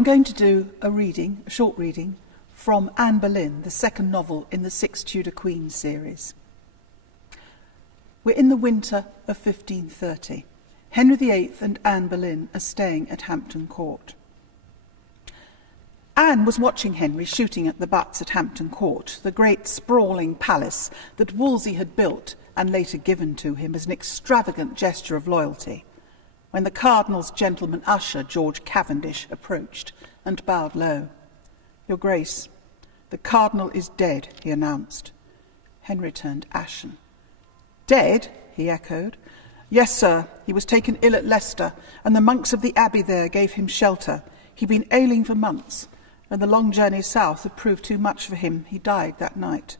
I'm going to do a short reading, from Anne Boleyn, the second novel in the Six Tudor Queens series. We're in the winter of 1530. Henry VIII and Anne Boleyn are staying at Hampton Court. Anne was watching Henry shooting at the butts at Hampton Court, the great sprawling palace that Wolsey had built and later given to him as an extravagant gesture of loyalty, when the Cardinal's gentleman usher, George Cavendish, approached and bowed low. "Your Grace, the Cardinal is dead," he announced. Henry turned ashen. "Dead?" he echoed. "Yes, sir. He was taken ill at Leicester, and the monks of the abbey there gave him shelter. He'd been ailing for months, and the long journey south had proved too much for him. He died that night."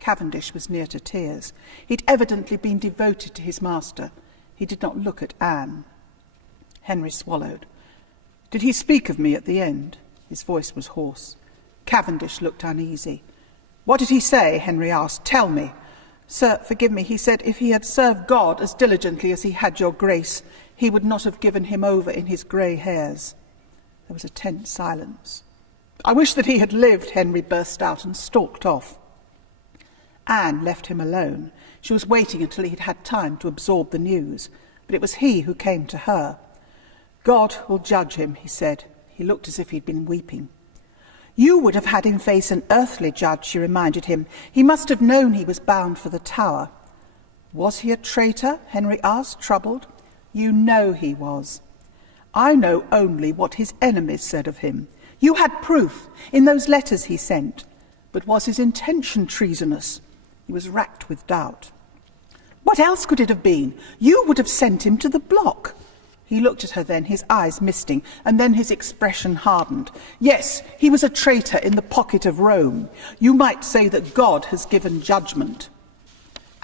Cavendish was near to tears. He'd evidently been devoted to his master. He did not look at Anne. Henry swallowed. "Did he speak of me at the end?" His voice was hoarse. Cavendish looked uneasy. "What did he say?" Henry asked. "Tell me." "Sir, forgive me, he said if he had served God as diligently as he had your Grace, he would not have given him over in his grey hairs." There was a tense silence. "I wish that he had lived," Henry burst out and stalked off. Anne left him alone. She was waiting until he had had time to absorb the news, but it was he who came to her. "God will judge him," he said. He looked as if he'd been weeping. "You would have had him face an earthly judge," she reminded him. "He must have known he was bound for the Tower." "Was he a traitor?" Henry asked, troubled. "You know he was." "I know only what his enemies said of him. You had proof in those letters he sent. But was his intention treasonous?" He was racked with doubt. "What else could it have been? You would have sent him to the block." He looked at her then, his eyes misting, and then his expression hardened. "Yes, he was a traitor in the pocket of Rome. You might say that God has given judgment."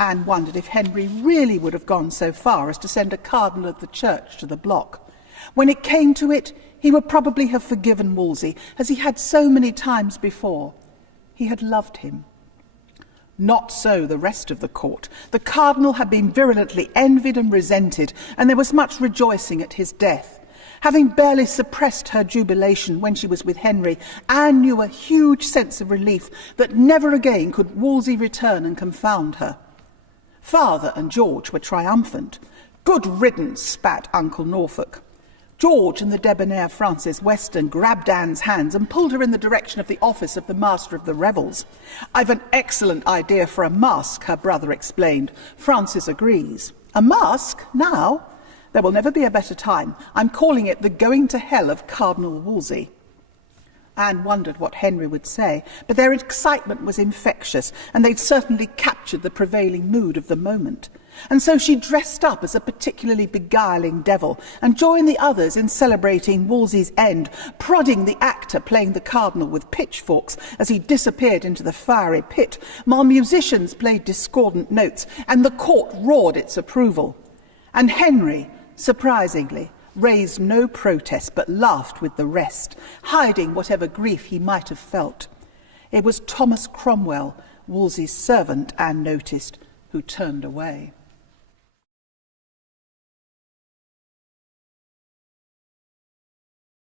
Anne wondered if Henry really would have gone so far as to send a cardinal of the church to the block. When it came to it, he would probably have forgiven Wolsey, as he had so many times before. He had loved him. Not so the rest of the court. The cardinal had been virulently envied and resented, and there was much rejoicing at his death. Having barely suppressed her jubilation when she was with Henry, Anne knew a huge sense of relief that never again could Wolsey return and confound her. Father and George were triumphant. "Good riddance," spat Uncle Norfolk. George and the debonair Francis Weston grabbed Anne's hands and pulled her in the direction of the office of the Master of the Revels. "I've an excellent idea for a masque," her brother explained. Francis agrees. "A masque? Now? There will never be a better time. I'm calling it the Going to Hell of Cardinal Wolsey." Anne wondered what Henry would say, but their excitement was infectious, and they'd certainly captured the prevailing mood of the moment. And so she dressed up as a particularly beguiling devil and joined the others in celebrating Wolsey's end, prodding the actor playing the cardinal with pitchforks as he disappeared into the fiery pit, while musicians played discordant notes and the court roared its approval. And Henry, surprisingly, raised no protest but laughed with the rest, hiding whatever grief he might have felt. It was Thomas Cromwell, Wolsey's servant, Anne noticed, who turned away.